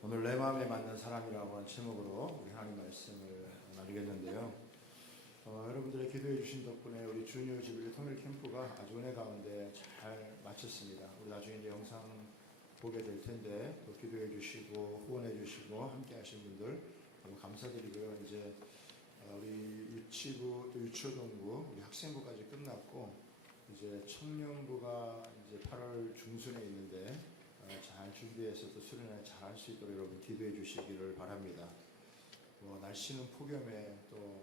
오늘 내 마음에 맞는 사람이라고 하는 제목으로 우리 하나님 말씀을 나누겠는데요. 여러분들의 기도해 주신 덕분에 우리 주니어 주빌리 통일 캠프가 아주 은혜 가운데 잘 마쳤습니다. 우리 나중에 이제 영상 보게 될 텐데 또 기도해 주시고 후원해 주시고 함께 하신 분들 너무 감사드리고요. 이제 우리 유치부 또 유초동부 우리 학생부까지 끝났고 이제 청년부가 이제 8월 중순에 있는데 잘 준비해서 또 수련회 잘 할 수 있도록 여러분 기도해 주시기를 바랍니다. 날씨는 폭염에 또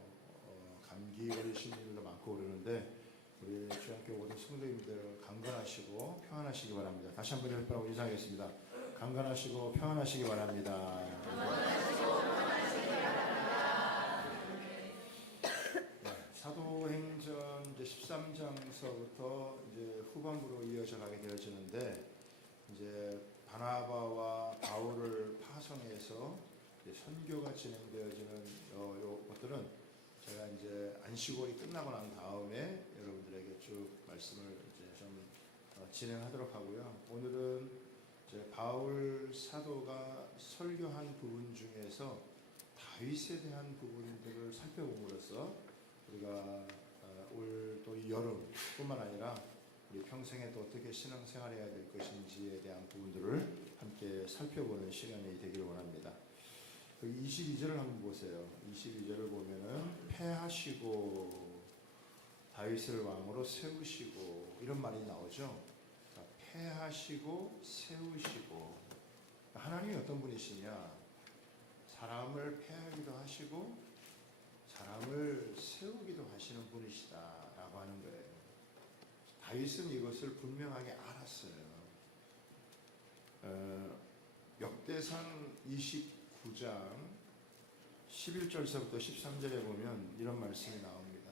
감기 걸리신 분들도 많고 그러는데 우리 주님께 모든 성도님들 강건하시고 평안하시기 바랍니다. 다시 한번 여러분 인사하겠습니다. 강건하시고 평안하시기 바랍니다. 사도행전 이제 13장서부터 이제 후반부로 이어져 가게 되어지는데 이제 바나바와 바울을 파송해서 선교가 진행되어지는 것들은 제가 이제 안식월이 끝나고 난 다음에 여러분들에게 쭉 말씀을 이제 좀 진행하도록 하고요. 오늘은 이제 바울 사도가 설교한 부분 중에서 다윗에 대한 부분들을 살펴봄으로써 우리가 올 또 이 여름뿐만 아니라 우리 평생에 또 어떻게 신앙생활해야 될 것인지에 대한 부분들을 함께 살펴보는 시간이 되기를 원합니다. 22절을 한번 보세요. 22절을 보면은 패하시고 다윗을 왕으로 세우시고 이런 말이 나오죠. 패하시고 세우시고 하나님이 어떤 분이시냐? 사람을 패하기도 하시고 사람을 세우기도 하시는 분이시다라고 하는 거예요. 다윗은 이것을 분명하게 알았어요. 역대상 29장 11절서부터 13절에 보면 이런 말씀이 나옵니다.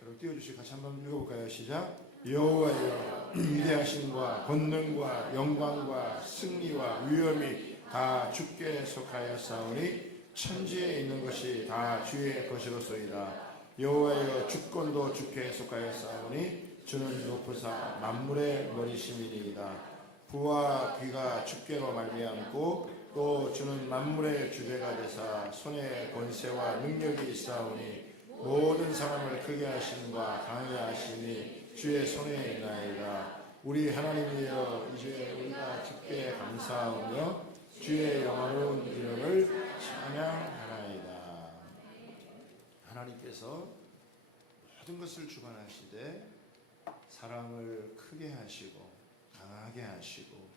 여러분 띄워주시고 같이 한번 읽어볼까요? 시작! 여호와여, 위대하심과 권능과 영광과 승리와 위엄이 다 주께 속하였사오니 천지에 있는 것이 다 주의 것이로소이다. 여호와여, 주권도 주께 속하였사오니 주는 높으사 만물의 머리심이니이다. 부와 귀가 주께로 말미암고 또 주는 만물의 주제가 되사 손에 권세와 능력이 있사오니 모든 사람을 크게 하심과 강하게 하심이 주의 손에 있나이다. 우리 하나님이여, 이제 우리가 주께 감사하며 주의 영화로운 이름을 찬양하나이다. 하나님께서 모든 것을 주관하시되 사람을 크게 하시고 강하게 하시고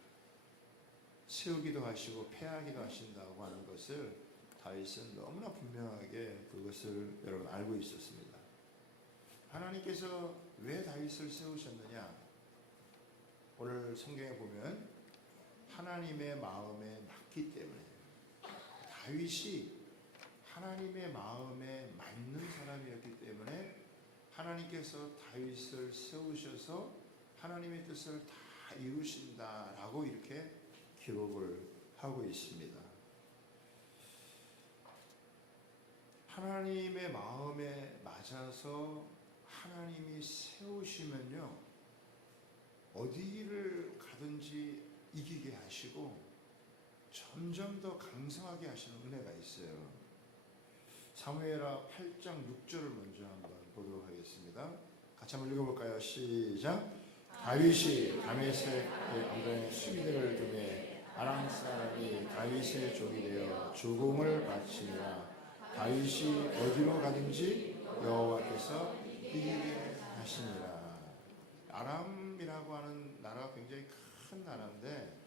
세우기도 하시고 패하기도 하신다고 하는 것을 다윗은 너무나 분명하게 그것을 여러분 알고 있었습니다. 하나님께서 왜 다윗을 세우셨느냐? 오늘 성경에 보면 하나님의 마음에 맞기 때문에 다윗이 하나님의 마음에 맞는 사람이었기 때문에 하나님께서 다윗을 세우셔서 하나님의 뜻을 다 이루신다라고 이렇게 기록을 하고 있습니다. 하나님의 마음에 맞아서 하나님이 세우시면요, 어디를 가든지 이기게 하시고 점점 더 강성하게 하시는 은혜가 있어요. 사무엘하 8장 6절을 먼저 한번 보도록 하겠습니다. 같이 한번 읽어볼까요? 시작! 다윗이 다메섹 언덕에 수비대를 두매 아람 사람이 다윗의 종이 되어 죽음을 바치니라. 다윗이 어디로 가든지 여호와께서 이기게 하시니라. 아람이라고 하는 나라가 굉장히 큰 나라인데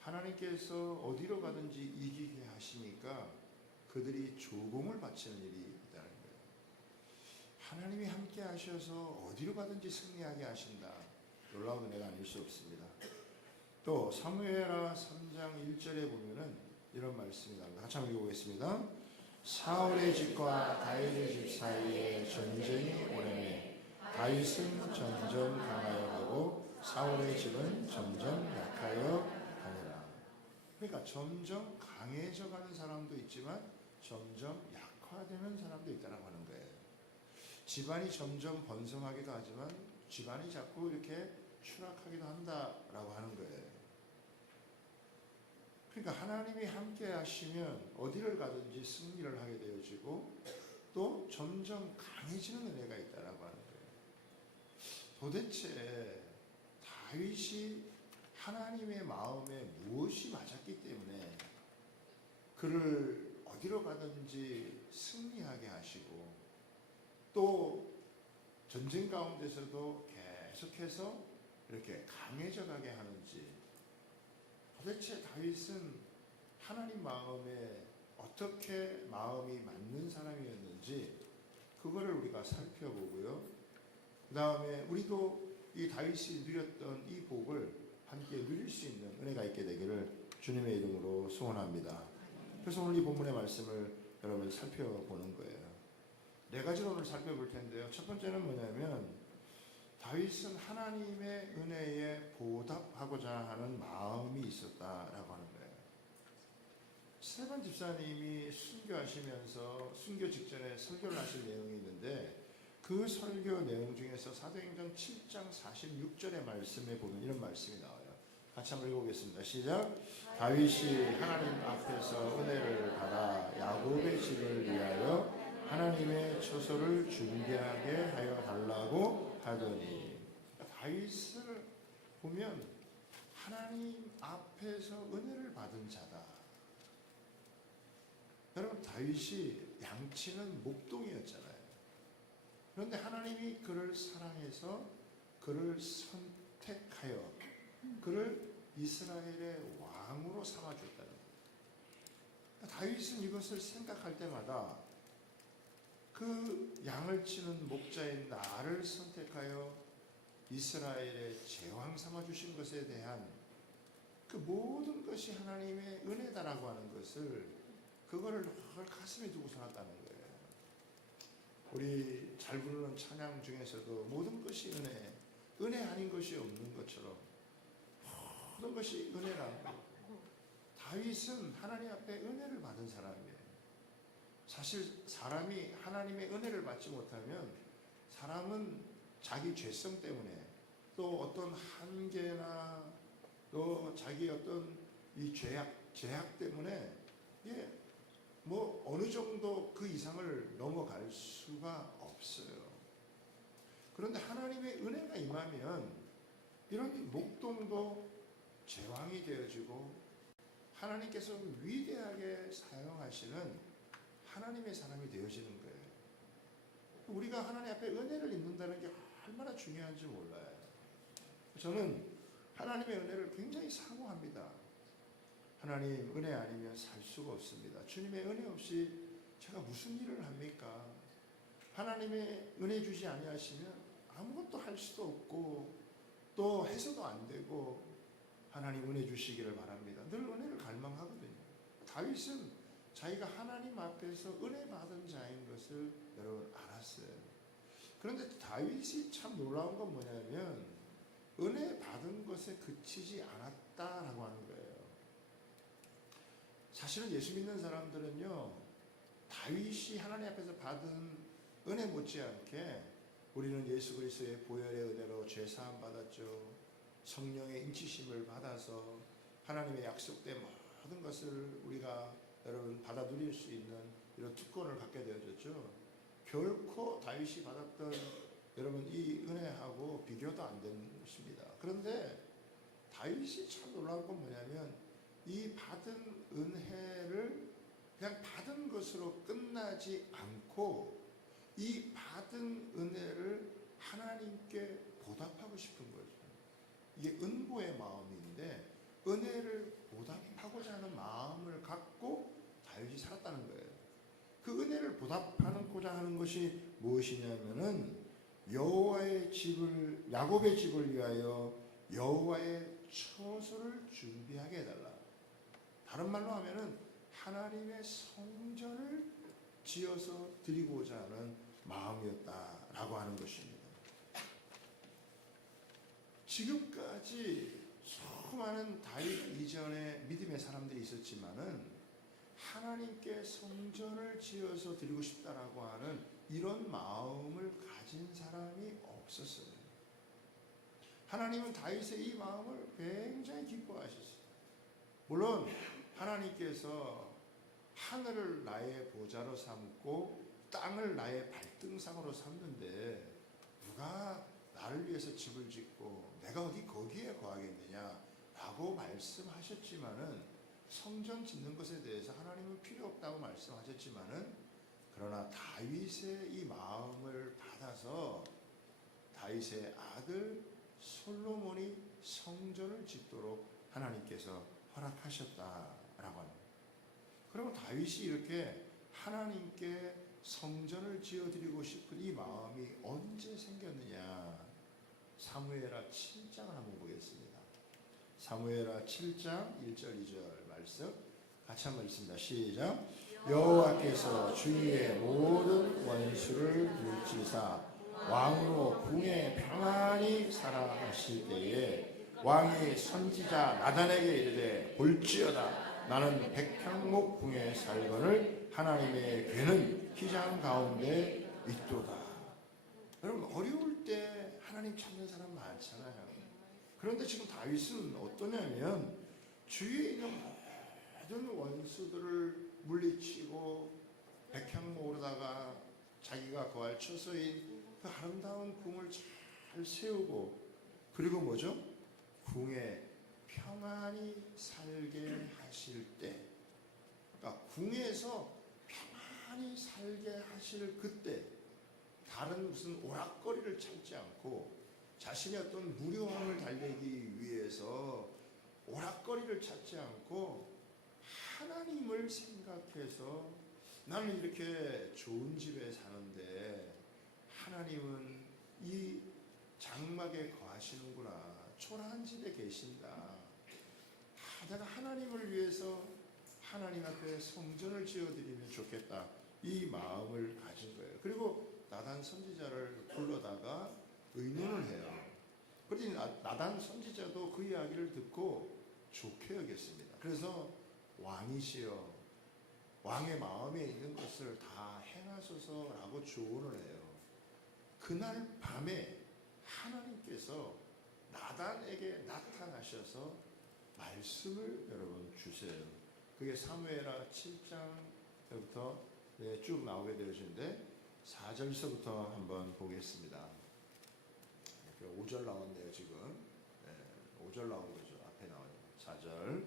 하나님께서 어디로 가든지 이기게 하시니까 그들이 조공을 바치는 일이 있다는 거예요. 하나님이 함께 하셔서 어디로 가든지 승리하게 하신다. 놀라운 은혜가 아닐 수 없습니다. 또 사무엘하 3장 1절에 보면은 이런 말씀이 나옵니다. 같이 한번 읽어보겠습니다. 사울의 집과 다윗의 집 사이에 전쟁이 오래매 다윗은 점점 강하여 가고 사울의 집은 점점 약하여 가니라. 그러니까 점점 강해져 가는 사람도 있지만 점점 약화되는 사람도 있다고 하는 거예요. 집안이 점점 번성하기도 하지만 집안이 자꾸 이렇게 추락하기도 한다라고 하는 거예요. 그러니까 하나님이 함께 하시면 어디를 가든지 승리를 하게 되어지고 또 점점 강해지는 은혜가 있다라고 하는 거예요. 도대체 다윗이 하나님의 마음에 무엇이 맞았기 때문에 그를 어디로 가든지 승리하게 하시고 또 전쟁 가운데서도 계속해서 이렇게 강해져 가게 하는지, 도대체 다윗은 하나님 마음에 어떻게 마음이 맞는 사람이었는지 그거를 우리가 살펴보고요. 그 다음에 우리도 이 다윗이 누렸던 이 복을 함께 누릴 수 있는 은혜가 있게 되기를 주님의 이름으로 소원합니다. 그래서 오늘 이 본문의 말씀을 여러분 살펴보는 거예요. 네 가지로 오늘 살펴볼 텐데요. 첫 번째는 뭐냐면 다윗은 하나님의 은혜에 보답하고자 하는 마음이 있었다라고 하는 거예요. 스테반 집사님이 순교하시면서 순교 직전에 설교를 하신 내용이 있는데 그 설교 내용 중에서 사도행전 7장 46절의 말씀에 보면 이런 말씀이 나와요. 같이 한번 읽어보겠습니다. 시작. 다윗이 하나님 앞에서 은혜를 받아 야곱의 집을 위하여 하나님의 처소를 준비하게 하여 달라고 하더니, 다윗을 보면 하나님 앞에서 은혜를 받은 자다. 여러분, 다윗이 양치는 목동이었잖아요. 그런데 하나님이 그를 사랑해서 그를 선택하여 그를 이스라엘의 왕으로 삼아줬다는 거예요. 다윗은 이것을 생각할 때마다 그 양을 치는 목자인 나를 선택하여 이스라엘의 제왕 삼아주신 것에 대한 그 모든 것이 하나님의 은혜다라고 하는 것을, 그거를 가슴에 두고 살았다는 거예요. 우리 잘 부르는 찬양 중에서도 모든 것이 은혜 아닌 것이 없는 것처럼 모든 것이 은혜라는 거예요. 다윗은 하나님 앞에 은혜를 받은 사람이에요. 사실 사람이 하나님의 은혜를 받지 못하면 사람은 자기 죄성 때문에 또 어떤 한계나 또 자기 어떤 이 죄악 때문에 뭐 어느 정도 그 이상을 넘어갈 수가 없어요. 그런데 하나님의 은혜가 임하면 이런 목동도 제왕이 되어지고 하나님께서 위대하게 사용하시는 하나님의 사람이 되어지는 거예요. 우리가 하나님 앞에 은혜를 입는다는 게 얼마나 중요한지 몰라요. 저는 하나님의 은혜를 굉장히 사모합니다. 하나님 은혜 아니면 살 수가 없습니다. 주님의 은혜 없이 제가 무슨 일을 합니까? 하나님의 은혜 주지 아니하시면 아무것도 할 수도 없고 또 해서도 안 되고, 하나님 은혜 주시기를 바랍니다. 늘 은혜를 갈망하거든요. 다윗은 자기가 하나님 앞에서 은혜 받은 자인 것을 여러분 알았어요. 그런데 다윗이 참 놀라운 건 뭐냐면 은혜 받은 것에 그치지 않았다라고 하는 거예요. 사실은 예수 믿는 사람들은요, 다윗이 하나님 앞에서 받은 은혜 못지않게 우리는 예수 그리스도의 보혈의 은혜로 죄 사함 받았죠. 성령의 인치심을 받아서 하나님의 약속된 모든 것을 우리가 여러분 받아 누릴 수 있는 이런 특권을 갖게 되어졌죠. 결코 다윗이 받았던 여러분 이 은혜하고 비교도 안 되는 것입니다. 그런데 다윗이 참 놀라운 건 뭐냐면 이 받은 은혜를 그냥 받은 것으로 끝나지 않고 이 받은 은혜를 하나님께 보답하고 싶은 거죠. 이게 은보의 마음인데 은혜를 보답하고자 하는 마음을 갖고 다윗이 살았다는 거예요. 그 은혜를 보답하고자 하는 것이 무엇이냐면은 여호와의 집을, 야곱의 집을 위하여 여호와의 처소를 준비하게 해달라. 다른 말로 하면은 하나님의 성전을 지어서 드리고자 하는 마음이었다라고 하는 것입니다. 지금까지 수많은 다윗 이전에 믿음의 사람들이 있었지만은 하나님께 성전을 지어서 드리고 싶다라고 하는 이런 마음을 가진 사람이 없었어요. 하나님은 다윗의 이 마음을 굉장히 기뻐하셨어요. 물론 하나님께서 하늘을 나의 보좌로 삼고 땅을 나의 발등상으로 삼는데 누가 나를 위해서 집을 짓고 내가 어디 거기에 거하겠느냐라고 말씀하셨지만은, 성전 짓는 것에 대해서 하나님은 필요 없다고 말씀하셨지만은, 그러나 다윗의 이 마음을 받아서 다윗의 아들 솔로몬이 성전을 짓도록 하나님께서 허락하셨다라고 합니다. 그러면 다윗이 이렇게 하나님께 성전을 지어드리고 싶은 이 마음이 언제 생겼느냐? 사무엘하 7장을 한번 보겠습니다. 사무엘하 7장 1절 2절 말씀 같이 한번 읽습니다. 시작. 여호와께서 주위의 모든 원수를 물지사 왕으로 궁에 평안히 살아가실 때에 왕이 선지자 나단에게 이르되 볼지어다 나는 백향목 궁에 살거늘 하나님의 괴는 휘장 가운데 있도다. 여러분, 어려울 때 하나님 찾는 사람 많잖아요. 그런데 지금 다윗은 어떠냐면 주위에 있는 모든 원수들을 물리치고 백향목으로다가 자기가 거할 처소인 그 아름다운 궁을 잘 세우고, 그리고 뭐죠? 궁에 평안히 살게 하실 때, 그러니까 궁에서 평안히 살게 하실 그때 다른 무슨 오락거리를 찾지 않고 자신의 어떤 무료함을 달래기 위해서 오락거리를 찾지 않고 하나님을 생각해서 나는 이렇게 좋은 집에 사는데 하나님은 이 장막에 거하시는구나, 초라한 집에 계신다, 내가 하나님을 위해서 하나님 앞에 성전을 지어드리면 좋겠다, 이 마음을 가진 거예요. 그리고 나단 선지자를 불러다가 의논을 해요. 그런데 나단 선지자도 그 이야기를 듣고 좋게 여겼습니다. 그래서 왕이시여 왕의 마음에 있는 것을 다 행하소서라고 조언을 해요. 그날 밤에 하나님께서 나단에게 나타나셔서 말씀을 여러분 주세요. 그게 사무엘하 7장부터 쭉 나오게 되어지는데 4절서부터 한번 보겠습니다. 5절 나왔네요 지금. 5절 나온 거죠. 앞에 나와요. 4절.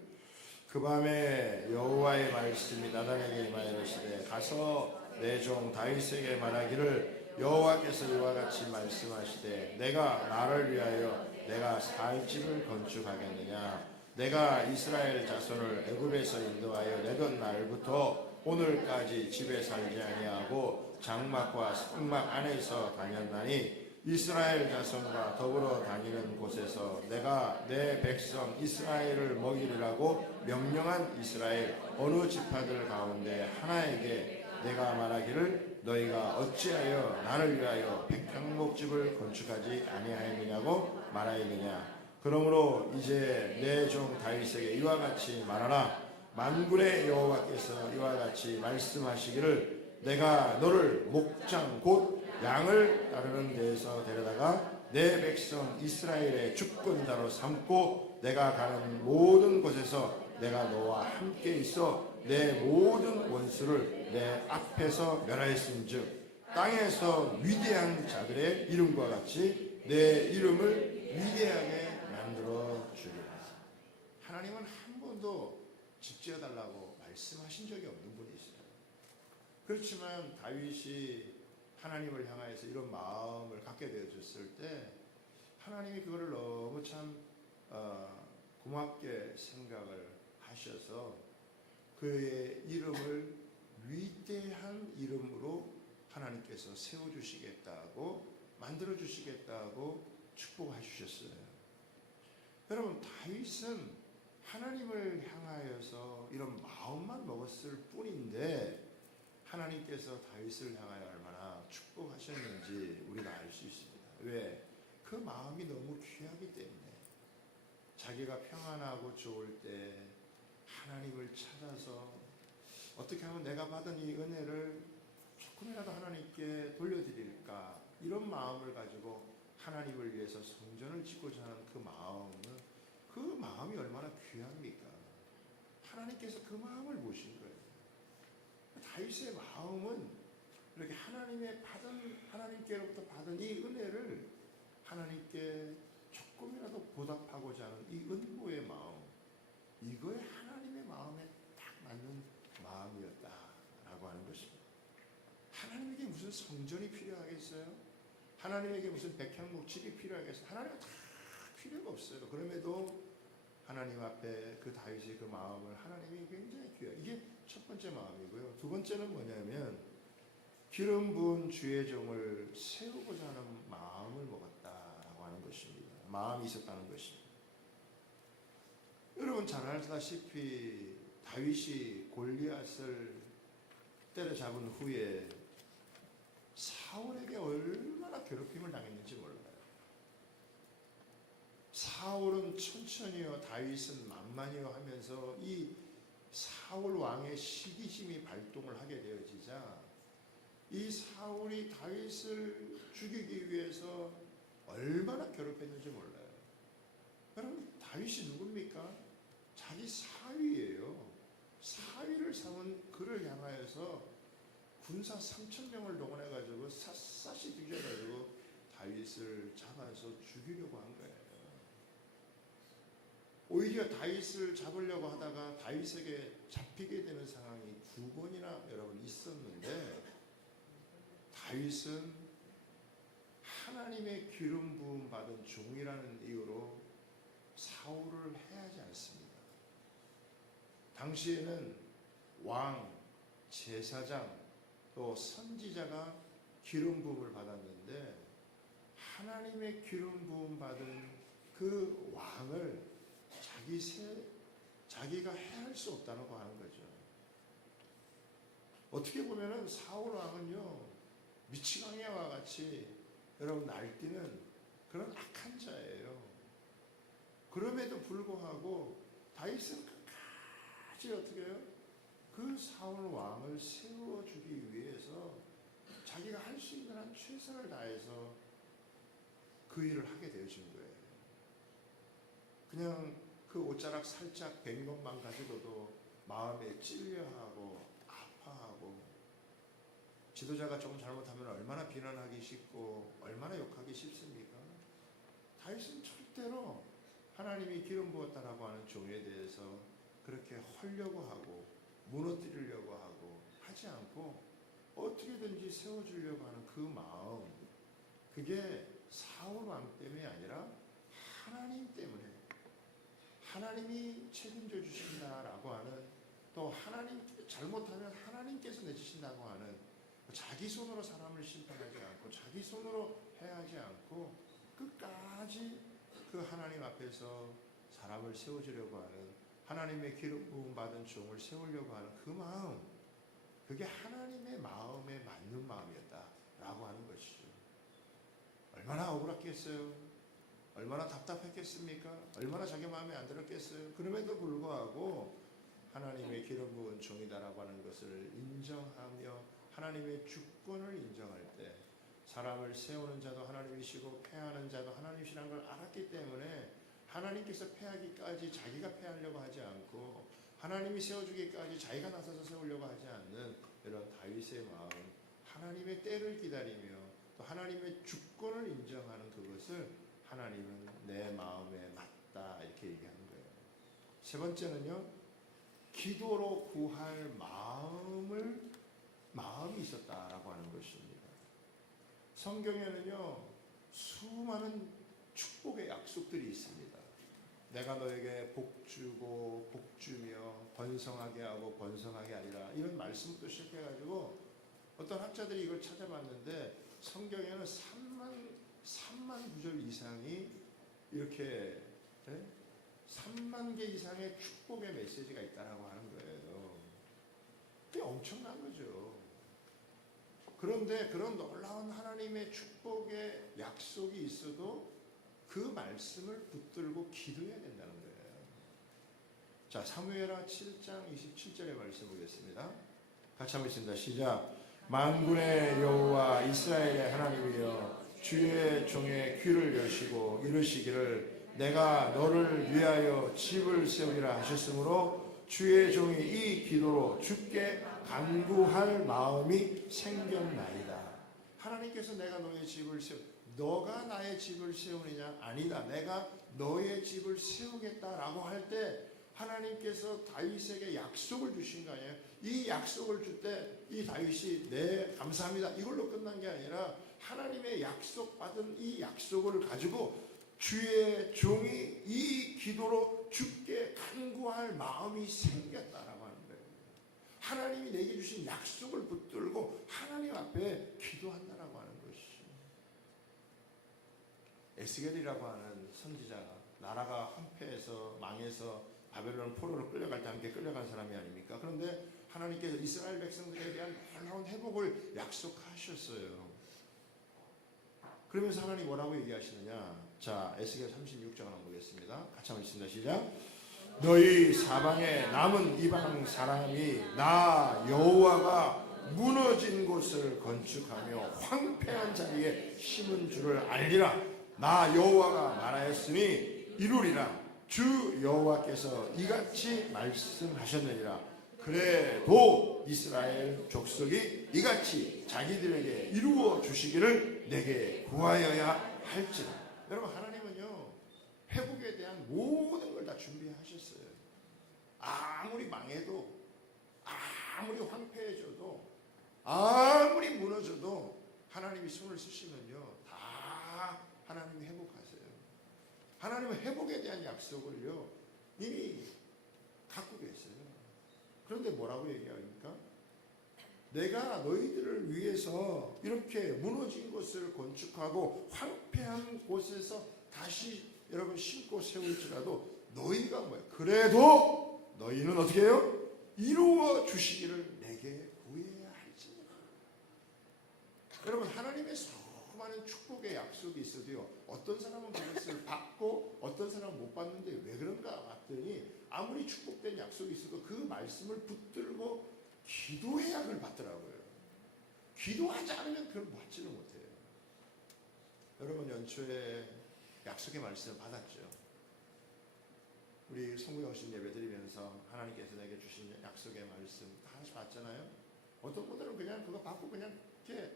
그 밤에 여호와의 말씀이 나단에게 임하여 이르시되 가서 내 종 다윗에게 말하기를 여호와께서 이와 같이 말씀하시되 내가 나를 위하여 내가 살 집을 건축하겠느냐? 내가 이스라엘 자손을 애굽에서 인도하여 내던 날부터 오늘까지 집에 살지 아니하고 장막과 성막 안에서 다녔나니 이스라엘 자손과 더불어 다니는 곳에서 내가 내 백성 이스라엘을 먹이리라고 명령한 이스라엘 어느 지파들 가운데 하나에게 내가 말하기를 너희가 어찌하여 나를 위하여 백향목집을 건축하지 아니하였느냐고 말하였느냐. 그러므로 이제 내 종 다윗에게 이와 같이 말하라. 만군의 여호와께서 이와 같이 말씀하시기를 내가 너를 목장 곧 양을 따르는 데에서 데려다가 내 백성 이스라엘의 주권자로 삼고 내가 가는 모든 곳에서 내가 너와 함께 있어 내 모든 원수를 내 앞에서 멸하였은즉 땅에서 위대한 자들의 이름과 같이 내 이름을 위대하게 만들어 주리라. 하나님은 한 번도 집 지어달라고 말씀하신 적이 없는 분이시죠. 그렇지만 다윗이 하나님을 향하여서 이런 마음을 갖게 되어졌을 때 하나님이 그거를 너무 참 고맙게 생각을 하셔서 그의 이름을 위대한 이름으로 하나님께서 세워주시겠다고 만들어주시겠다고 축복해 주셨어요. 여러분, 다윗은 하나님을 향하여서 이런 마음만 먹었을 뿐인데 하나님께서 다윗을 향하여 얼마나 축복하셨는지 우리가 알 수 있습니다. 왜? 그 마음이 너무 귀하기 때문에. 자기가 평안하고 좋을 때 하나님을 찾아서 어떻게 하면 내가 받은 이 은혜를 조금이라도 하나님께 돌려드릴까, 이런 마음을 가지고 하나님을 위해서 성전을 짓고자 하는 그 마음이 얼마나 귀합니까? 하나님께서 그 마음을 보신 거예요. 다윗의 마음은 이렇게 하나님께로부터 받은 이 은혜를 하나님께 조금이라도 보답하고자 하는 이 은보의 마음, 이거에 하나님의 마음에 딱 맞는 마음이었다라고 하는 것입니다. 하나님에게 무슨 성전이 필요하겠어요? 하나님에게 무슨 백향목집이 필요하겠어요? 하나님은 다 필요가 없어요. 그럼에도 하나님 앞에 그 다윗의 그 마음을 하나님이 굉장히 귀해요. 이게 첫 번째 마음이고요. 두 번째는 뭐냐면 기름 부은 주의 종을 세우고자 하는 마음을 먹었다라고 하는 것입니다. 마음이 있었다는 것입니다. 여러분 잘 알다시피 다윗이 골리앗을 때려잡은 후에 사울에게 얼마나 괴롭힘을 당했는지 몰라요. 사울은 천천히요, 다윗은 만만히요 하면서 이 사울 왕의 시기심이 발동을 하게 되어지자 이 사울이 다윗을 죽이기 위해서 얼마나 괴롭혔는지 몰라요. 여러분 다윗이 누굽니까? 자기 사위예요. 사위를 삼은 그를 향하여서 군사 3,000명을 동원해가지고 샅샅이 뒤져가지고 다윗을 잡아서 죽이려고 한 거예요. 오히려 다윗을 잡으려고 하다가 다윗에게 잡히게 되는 상황이 2번이나 여러분 있었는데 다윗은 하나님의 기름 부음 받은 종이라는 이유로 사울을 해하지 않습니다. 당시에는 왕, 제사장, 또 선지자가 기름 부음을 받았는데 하나님의 기름 부음 받은 그 왕을 자기가 해할 수 없다고 하는 거죠. 어떻게 보면은 사울 왕은요 미치광이와 같이 여러분 날뛰는 그런 악한 자예요. 그럼에도 불구하고 다윗은 끝까지 어떻게 해요? 그 사울 왕을 세워주기 위해서 자기가 할 수 있는 한 최선을 다해서 그 일을 하게 되어진 거예요. 그냥 그 옷자락 살짝 벤 것만 가지고도 마음에 찔려하고 아파하고 지도자가 조금 잘못하면 얼마나 비난하기 쉽고 얼마나 욕하기 쉽습니까? 다윗은 절대로 하나님이 기름 부었다라고 하는 종에 대해서 그렇게 헐려고 하고 무너뜨리려고 하고 하지 않고 어떻게든지 세워주려고 하는 그 마음, 그게 사울 왕 때문이 아니라 하나님 때문에 하나님이 책임져 주신다라고 하는, 또 하나님 잘못하면 하나님께서 내주신다고 하는, 자기 손으로 사람을 심판하지 않고 자기 손으로 해하지 않고 끝까지 그 하나님 앞에서 사람을 세워주려고 하는, 하나님의 기름 부음 받은 종을 세우려고 하는 그 마음, 그게 하나님의 마음에 맞는 마음이었다라고 하는 것이죠. 얼마나 억울했겠어요. 얼마나 답답했겠습니까? 얼마나 자기 마음에 안 들었겠어요. 그럼에도 불구하고 하나님의 기름 부은 종이다라고 하는 것을 인정하며 하나님의 주권을 인정할 때 사람을 세우는 자도 하나님이시고 패하는 자도 하나님이시라는 걸 알았기 때문에 하나님께서 패하기까지 자기가 패하려고 하지 않고 하나님이 세워주기까지 자기가 나서서 세우려고 하지 않는 이런 다윗의 마음, 하나님의 때를 기다리며 또 하나님의 주권을 인정하는 그것을 하나님은 내 마음에 맞다 이렇게 얘기하는 거예요. 세 번째는요, 기도로 구할 마음이 있었다라고 하는 것입니다. 성경에는요 수많은 축복의 약속들이 있습니다. 내가 너에게 복주고 복주며 번성하게 하고 번성하게 하리라, 이런 말씀부터 시작해가지고 어떤 학자들이 이걸 찾아봤는데 성경에는 3만 구절 이상이 이렇게 3만 개 이상의 축복의 메시지가 있다라고 하는 거예요. 그게 엄청난 거죠. 그런데 그런 놀라운 하나님의 축복의 약속이 있어도 그 말씀을 붙들고 기도해야 된다는 거예요. 자, 사무엘하 7장 27절의 말씀 보겠습니다. 같이 한번 읽습니다. 시작. 만군의 여호와 이스라엘의 하나님이여, 주의 종의 귀를 여시고 이르시기를 내가 너를 위하여 집을 세우리라 하셨으므로 주의 종이 이 기도로 주께 간구할 마음이 생겼나이다. 하나님께서 내가 너의 집을 너가 나의 집을 세우느냐? 아니다. 내가 너의 집을 세우겠다라고 할 때 하나님께서 다윗에게 약속을 주신 거 아니에요? 이 약속을 줄 때 이 다윗이 네 감사합니다 이걸로 끝난 게 아니라 하나님의 약속받은 이 약속을 가지고 주의 종이 이 기도로 주께 간구할 마음이 생겼다라고 하는 거예요. 하나님이 내게 주신 약속을 붙들고 하나님 앞에 기도한다라고 하는 것이. 에스겔이라고 하는 선지자가 나라가 황폐해서 망해서 바벨론 포로로 끌려갈 때 함께 끌려간 사람이 아닙니까? 그런데 하나님께서 이스라엘 백성들에 대한 놀라운 회복을 약속하셨어요. 그러면서 하나님 뭐라고 얘기하시느냐? 자, 에스겔 36장 한번 보겠습니다. 같이 한번 읽습니다. 시작. 너희 사방에 남은 이방 사람이 나 여호와가 무너진 곳을 건축하며 황폐한 자리에 심은 줄을 알리라. 나 여호와가 말하였으니 이루리라. 주 여호와께서 이같이 말씀하셨느니라. 그래도 이스라엘 족속이 이같이 자기들에게 이루어 주시기를 내게 구하여야 할지라. 여러분, 하나님은요 회복에 대한 모든 걸 다 준비하셨어요. 아무리 망해도, 아무리 황폐해져도, 아무리 무너져도 하나님이 손을 쓰시면요 다 하나님이 회복하세요. 하나님은 회복에 대한 약속을요 이미 갖고 계세요. 그런데 뭐라고 얘기합니까? 내가 너희들을 위해서 이렇게 무너진 곳을 건축하고 황폐한 곳에서 다시 여러분 심고 세울지라도 너희가 뭐야? 그래도 너희는 어떻게 해요? 이루어 주시기를 내게 구해야 할지니라. 여러분, 하나님의 수많은 축복의 약속이 있어도요 어떤 사람은 그것을 받고 어떤 사람은 못 받는데 왜 그런가 봤더니 아무리 축복된 약속이 있어도 그 말씀을 붙들고 기도해야 그걸 받더라고요. 기도하지 않으면 그걸 받지를 못해요. 여러분, 연초에 약속의 말씀을 받았죠. 우리 성구영신 예배 드리면서 하나님께서 내게 주신 약속의 말씀 다 하나씩 받잖아요. 어떤 분들은 그냥 그거 받고 그냥 이렇게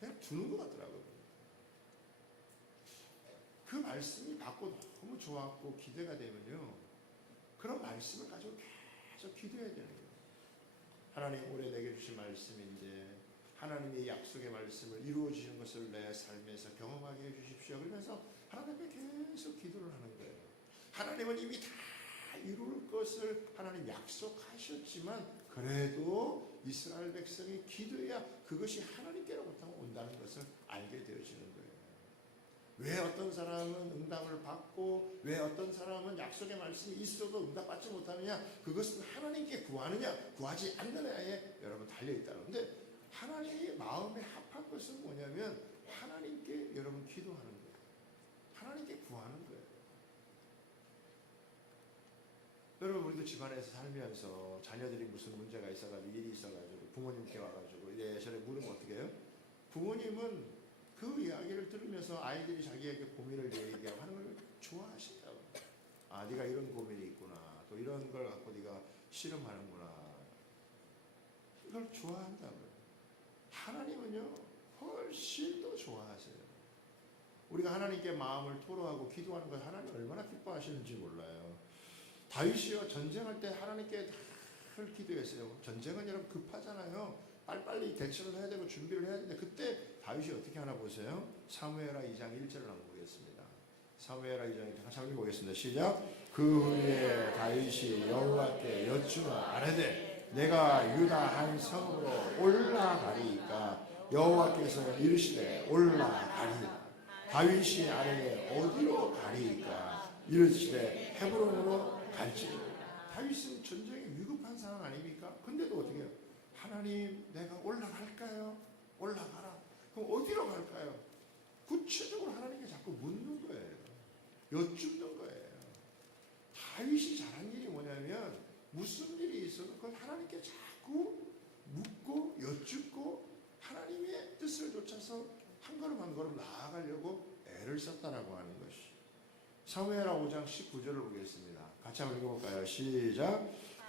그냥 두는 것 같더라고요. 그 말씀이 받고 너무 좋았고 기대가 되면요 그런 말씀을 가지고 계속 기도해야 되는 거예요. 하나님, 올해 내게 주신 말씀인데 하나님의 약속의 말씀을 이루어 주신 것을 내 삶에서 경험하게 해주십시오. 그러면서 하나님 앞에 계속 기도를 하는 거예요. 하나님은 이미 다 이룰 것을 하나님 약속하셨지만 그래도 이스라엘 백성이 기도해야 그것이 하나님께로부터 온다는 것을 알게 되어지는 거예요. 왜 어떤 사람은 응답을 받고 왜 어떤 사람은 약속의 말씀이 있어도 응답받지 못하느냐? 그것은 하나님께 구하느냐 구하지 않느냐에 여러분 달려있다는 건데, 하나님의 마음에 합한 것은 뭐냐면 하나님께 여러분 기도하는 거예요. 하나님께 구하는 거예요. 여러분, 우리도 집안에서 살면서 자녀들이 무슨 문제가 있어가지고 일이 있어가지고 부모님께 와가지고 이래저래 물으면 어떻게 해요? 부모님은 그 이야기를 들으면서 아이들이 자기에게 고민을 얘기하고 하는 걸 좋아하신다고. 아, 네가 이런 고민이 있구나. 또 이런 걸 갖고 네가 씨름하는구나. 이걸 좋아한다고요. 하나님은요 훨씬 더 좋아하세요. 우리가 하나님께 마음을 토로하고 기도하는 걸 하나님 얼마나 기뻐하시는지 몰라요. 다윗이요 전쟁할 때 하나님께 늘 기도했어요. 전쟁은 여러분 급하잖아요. 빨리빨리 대처를 해야 되고 준비를 해야 되는데 그때 다윗이 어떻게 하나 보세요. 사무엘하 2장 1절을 한번 보겠습니다. 사무엘하 2장 1절 같이 한번 보겠습니다. 시작. 그 후에 다윗이 여호와께 여쭈어 아뢰되 내가 유다 한 성으로 올라가리이까 여호와께서 이르시되 올라가리이다. 다윗이 아뢰되 어디로 가리이까 이르시되 헤브론으로 갈지니. 다윗은 전쟁이 위급한 상황 아닙니까? 근데도 어떻게 해요? 하나님, 내가 올라갈까요? 올라가라. 그럼 어디로 갈까요? 구체적으로 하나님께 자꾸 묻는 거예요. 여쭙는 거예요. 다윗이 잘한 일이 뭐냐면 무슨 일이 있어도 그걸 하나님께 자꾸 묻고 여쭙고 하나님의 뜻을 좇아서 한 걸음 한 걸음 나아가려고 애를 썼다라고 하는 것이. 사무엘하 5장 19절을 보겠습니다. 같이 한번 읽어볼까요? 시작.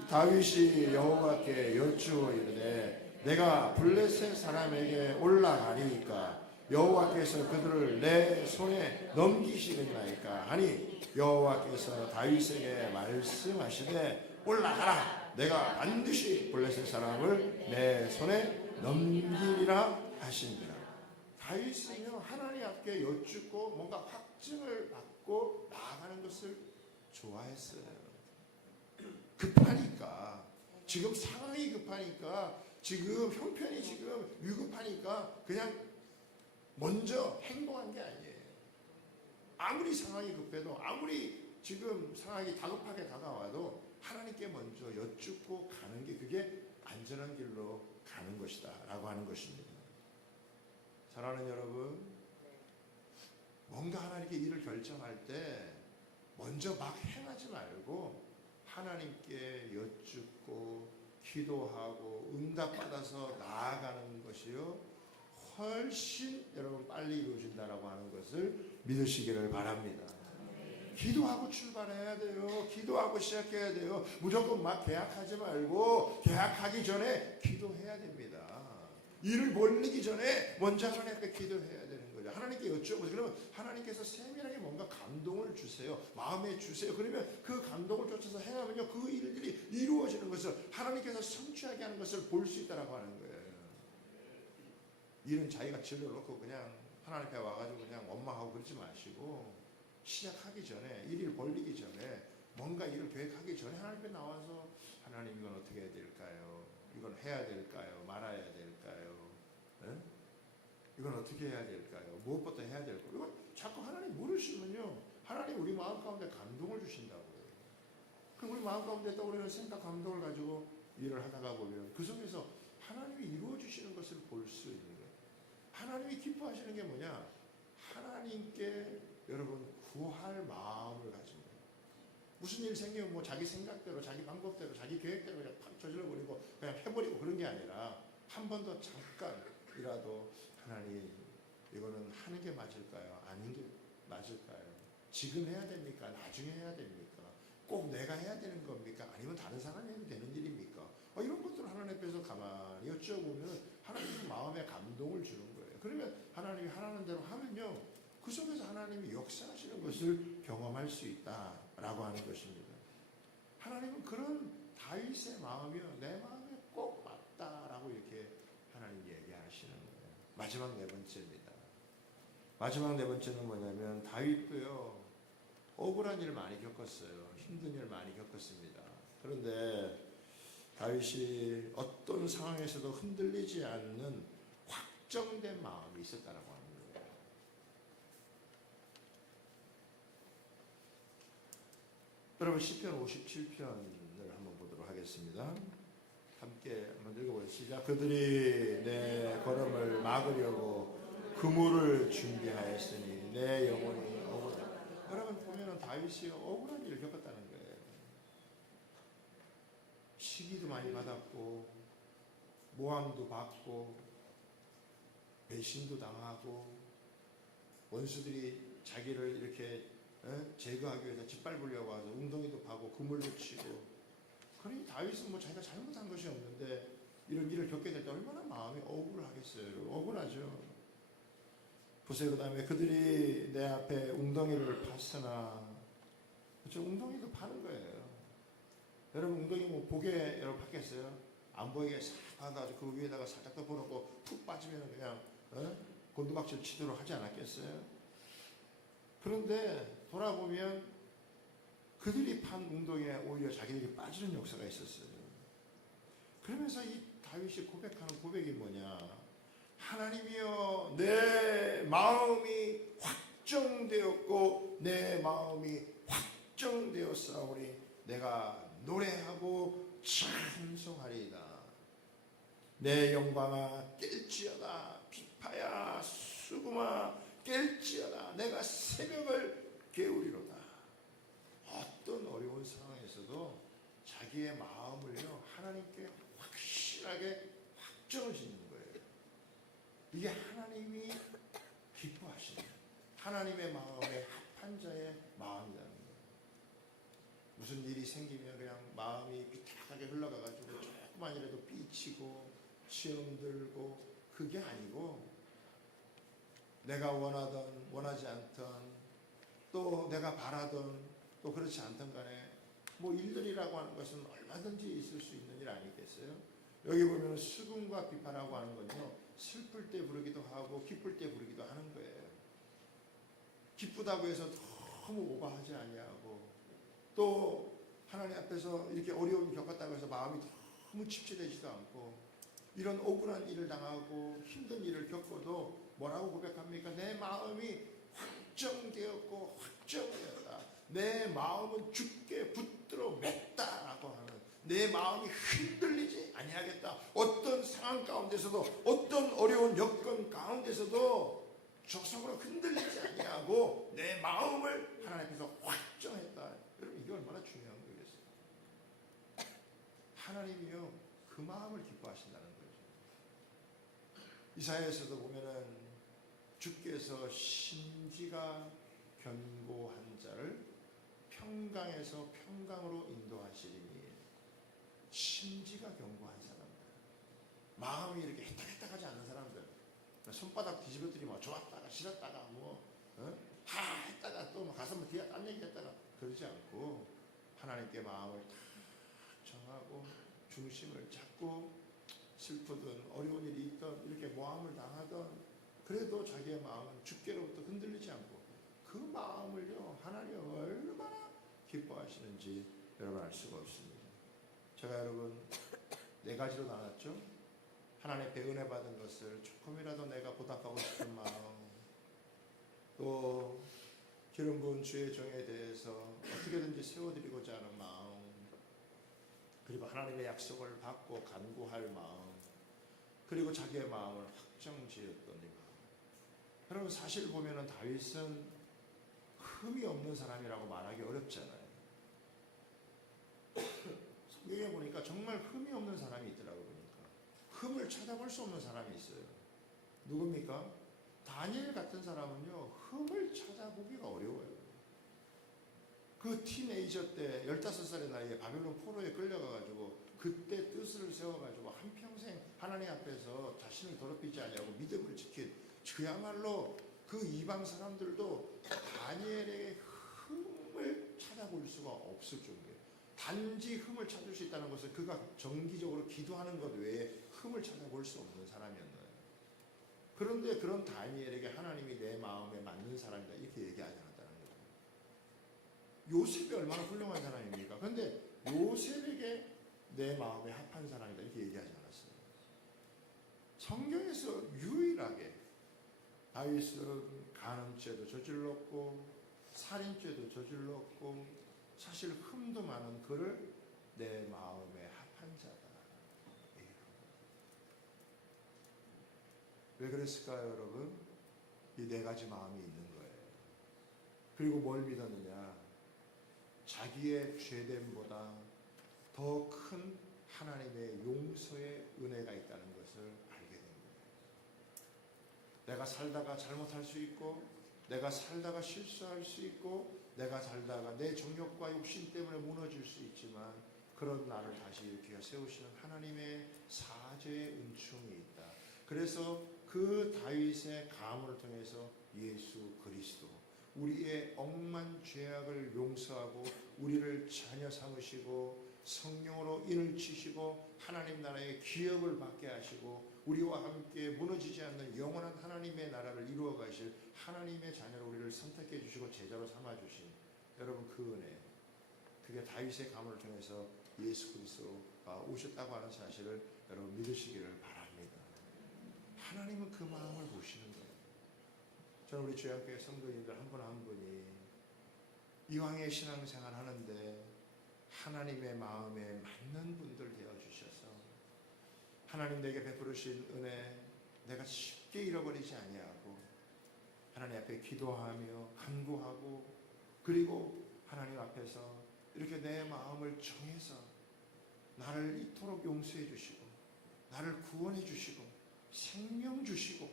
다윗이 여호와께 여쭈어 이르되 내가 블레셋 사람에게 올라가리이까 여호와께서 그들을 내 손에 넘기시겠나이까 하니 여호와께서 다윗에게 말씀하시되 올라가라 내가 반드시 블레셋 사람을 내 손에 넘기리라 하시니라. 다윗은요 하나님 앞에 여쭙고 뭔가 확증을 받고 나아가는 것을 좋아했어요. 급하니까, 지금 상황이 급하니까, 지금 형편이 지금 위급하니까 그냥 먼저 행동한 게 아니에요. 아무리 상황이 급해도, 아무리 지금 상황이 다급하게 다가와도 하나님께 먼저 여쭙고 가는 게 그게 안전한 길로 가는 것이다 라고 하는 것입니다. 사랑하는 여러분, 뭔가 하나님께 일을 결정할 때 먼저 막 행하지 말고 하나님께 여쭙고 기도하고 응답받아서 나아가는 것이요 훨씬 여러분 빨리 이루어진다라고 하는 것을 믿으시기를 바랍니다. 기도하고 출발해야 돼요. 기도하고 시작해야 돼요. 무조건 막 계약하지 말고 계약하기 전에 기도해야 됩니다. 일을 벌리기 전에 먼저 하나님 앞에 기도해야 되는 거죠. 하나님께 여쭤보세요. 그러면 하나님께서 세밀하게 뭔가 감동을 주세요. 마음에 주세요. 그러면 그 감동을 쫓아서 행하면요 그 일들이 이루어지는 것을 하나님께서 성취하게 하는 것을 볼 수 있다라고 하는 거예요. 일은 자기가 질러놓고 그냥 하나님 앞에 와가지고 그냥 원망하고 그러지 마시고 시작하기 전에 일을 벌리기 전에 뭔가 일을 계획하기 전에 하나님 앞에 나와서 하나님 이건 어떻게 해야 될까요? 이건 해야 될까요? 말아야 될까요? 네? 이건 어떻게 해야 될까요? 무엇부터 해야 될까요? 이건 자꾸 하나님 물으시면요 하나님 우리 마음 가운데 감동을 주신다고요. 그럼 우리 마음 가운데 떠오르는 생각 감동을 가지고 일을 하다가 보면 그 속에서 하나님이 이루어 주시는 것을 볼 수 있는 거예요. 하나님이 기뻐하시는 게 뭐냐? 하나님께 여러분 구할 마음을 가지고 무슨 일 생기면 뭐 자기 생각대로 자기 방법대로 자기 계획대로 그냥 팍 저질러버리고 그냥 해버리고 그런 게 아니라 한 번 더 잠깐이라도 하나님 이거는 하는 게 맞을까요? 아닌 게 맞을까요? 지금 해야 됩니까? 나중에 해야 됩니까? 꼭 내가 해야 되는 겁니까? 아니면 다른 사람이 해도 되는 일입니까? 이런 것들을 하나님 앞에서 가만히 여쭤보면 하나님이 마음에 감동을 주는 거예요. 그러면 하나님이 하라는 대로 하면요 그 속에서 하나님이 역사하시는 것을 경험할 수 있다라고 하는 것입니다. 하나님은 그런 다윗의 마음이요 내 마음에 꼭 맞다라고 이렇게 하나님 얘기하시는 거예요. 마지막 네 번째입니다. 마지막 네 번째는 뭐냐면 다윗도요 억울한 일을 많이 겪었어요. 힘든 일을 많이 겪었습니다. 그런데 다윗이 어떤 상황에서도 흔들리지 않는 확정된 마음이 있었다라고 합니다. 여러분 시편 57편을 한번 보도록 하겠습니다. 함께 한번 읽어보시죠. 그들이 내 걸음을 막으려고 그물을 준비하였으니 내 영혼이 억울하다. 여러분 보면은 다윗이 억울한 일을 겪었다는 거예요. 시기도 많이 받았고 모함도 받고 배신도 당하고 원수들이 자기를 이렇게 제거하기 위해서 짓밟으려고 하죠. 웅덩이도 파고 그물도 치고. 그러니 다윗은 뭐 자기가 잘못한 것이 없는데 이런 일을 겪게 될 때 얼마나 마음이 억울하겠어요. 억울하죠. 보세요. 그 다음에 그들이 내 앞에 웅덩이를 팠으나 그렇죠? 웅덩이도 파는 거예요. 여러분 웅덩이 뭐 보게 여러분 팠겠어요? 안 보이게 싹 파가지고 그 위에다가 살짝 덮어놓고 푹 빠지면 그냥 곤두박질 치도록 하지 않았겠어요? 그런데 돌아보면 그들이 판 웅덩이에 오히려 자기들이 빠지는 역사가 있었어요. 그러면서 이 다윗이 고백하는 고백이 뭐냐? 하나님이여 내 마음이 확정되었고 내 마음이 확정되었사오니 내가 노래하고 찬송하리이다. 내 영광아 깰지어다. 비파야 수금아 깰지어다. 내가 새벽을 깨우리로다. 어떤 어려운 상황에서도 자기의 마음을요 하나님께 확실하게 확정을 짓는 거예요. 이게 하나님이 기뻐하시는 하나님의 마음에 합한 자의 마음이라는 거예요. 무슨 무슨 일이 생기면 그냥 마음이 삐딱하게 흘러가가지고 조금만이라도 삐치고 시험 들고, 그게 아니고 내가 원하던 원하지 않던, 또 내가 바라던 또 그렇지 않던 간에 뭐 일들이라고 하는 것은 얼마든지 있을 수 있는 일 아니겠어요? 여기 보면 수금과 비파라고 하는 건요, 슬플 때 부르기도 하고 기쁠 때 부르기도 하는 거예요. 기쁘다고 해서 너무 오버하지 아니하고, 또 하나님 앞에서 이렇게 어려움을 겪었다고 해서 마음이 너무 침체되지도 않고, 이런 억울한 일을 당하고 힘든 일을 겪어도 뭐라고 고백합니까? 내 마음이 확정되었고 확정되었다. 내 마음은 주께 붙들어 맸다라고 하는, 내 마음이 흔들리지 아니하겠다. 어떤 상황 가운데서도, 어떤 어려운 여건 가운데서도 조성으로 흔들리지 아니하고 내 마음을 하나님 앞에서 확정했다. 여러분, 이게 얼마나 중요한 거겠어요? 하나님이요, 그 마음을 기뻐하신다는 거죠. 이사야에서도 보면은 주께서 심지가 견고한 자를 평강에서 평강으로 인도하시리니, 심지가 견고한 사람들, 마음이 이렇게 해딱해딱하지 않는 사람들, 손바닥 뒤집어뜨리면 좋았다가 싫었다가 하 했다가 또 가서 뭐 뒤에 딴 얘기했다가 그러지 않고, 하나님께 마음을 다 정하고 중심을 잡고, 슬프든 어려운 일이 있던 이렇게 모함을 당하던, 그래도 자기의 마음은 주께로부터 흔들리지 않고, 그 마음을요 하나님 얼마나 기뻐하시는지 여러분 알 수가 없습니다. 제가 여러분 4가지로 나눴죠. 하나님께 은혜 받은 것을 조금이라도 내가 보답하고 싶은 마음, 또 기름 부은 주의 정에 대해서 어떻게든지 세워드리고자 하는 마음, 그리고 하나님의 약속을 받고 간구할 마음, 그리고 자기의 마음을 확정지었던 이 마음. 여러분, 사실 보면은 다윗은 흠이 없는 사람이라고 말하기 어렵잖아요. 성경에 보니까 정말 흠이 없는 사람이 있더라고요. 보니까 흠을 찾아볼 수 없는 사람이 있어요. 누굽니까? 다니엘 같은 사람은요, 흠을 찾아보기가 어려워요. 그 티네이저 때 15살의 나이에 바벨론 포로에 끌려가가지고 그때 뜻을 세워가지고 한평생 하나님 앞에서 자신을 더럽히지 아니하고 믿음을 지킨, 그야말로 그 이방 사람들도 다니엘의 흠을 찾아볼 수가 없을 정도예요. 단지 흠을 찾을 수 있다는 것은 그가 정기적으로 기도하는 것 외에 흠을 찾아볼 수 없는 사람이었나요? 그런데 그런 다니엘에게 하나님이 내 마음에 맞는 사람이다 이렇게 얘기하지 않았다는 거예요. 요셉이 얼마나 훌륭한 사람입니까? 그런데 요셉에게 내 마음에 합한 사람이다 이렇게 얘기하지 않았어요. 성경에서 유일하게 다윗은 간음죄도 저질렀고 살인죄도 저질렀고 사실 흠도 많은 그를 내 마음에 합한 자다. 왜 그랬을까요, 여러분? 이 4가지 마음이 있는 거예요. 그리고 뭘 믿었느냐? 자기의 죄됨보다 더 큰 하나님의 용서의 은혜가 있다는 것을 알게 된 거예요. 내가 살다가 잘못할 수 있고, 내가 살다가 실수할 수 있고, 내가 살다가 내 정욕과 욕심 때문에 무너질 수 있지만, 그런 나를 다시 일으켜 세우시는 하나님의 사죄의 은총이 있다. 그래서 그 다윗의 가문을 통해서 예수 그리스도, 우리의 억만 죄악을 용서하고 우리를 자녀 삼으시고 성령으로 인을 치시고 하나님 나라의 기업을 받게 하시고 우리와 함께 무너지지 않는 영원한 하나님의 나라를 이루어 가실 하나님의 자녀로 우리를 선택해 주시고 제자로 삼아 주신 여러분, 그 은혜, 그게 다윗의 가문을 통해서 예수 그리스도가 오셨다고 하는 사실을 여러분 믿으시기를 바랍니다. 하나님은 그 마음을 보시는 거예요. 저는 우리 주양교회 성도님들 한 분 한 분이 이왕의 신앙생활 하는데 하나님의 마음에 맞는 분들 되어주셔서 하나님 내게 베푸르신 은혜 내가 쉽게 잃어버리지 아니하고 하나님 앞에 기도하며 간구하고, 그리고 하나님 앞에서 이렇게 내 마음을 정해서 나를 이토록 용서해 주시고 나를 구원해 주시고 생명 주시고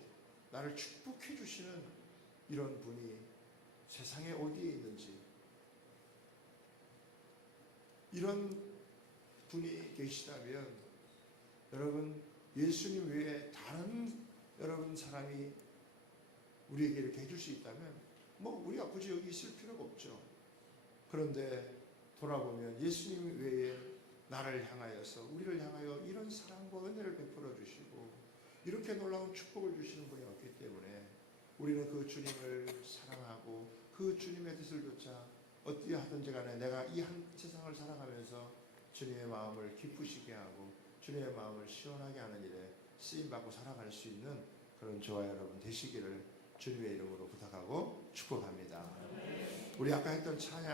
나를 축복해 주시는 이런 분이 세상에 어디에 있는지 이런 분이 계시다면 여러분 예수님 외에 다른 여러분 사람이 우리에게 이렇게 해줄 수 있다면 뭐 우리가 굳이 여기 있을 필요가 없죠. 그런데 돌아보면 예수님 외에 나를 향하여서 우리를 향하여 이런 사랑과 은혜를 베풀어 주시고 이렇게 놀라운 축복을 주시는 분이 없기 때문에 우리는 그 주님을 사랑하고 그 주님의 뜻을 좇아 어떻게 하든지 간에 내가 이 한 세상을 살아가면서 주님의 마음을 기쁘시게 하고 주님의 마음을 시원하게 하는 일에 쓰임받고 살아갈 수 있는 그런 저와 여러분 되시기를 주님의 이름으로 부탁하고 축복합니다. 우리 아까 했던 찬양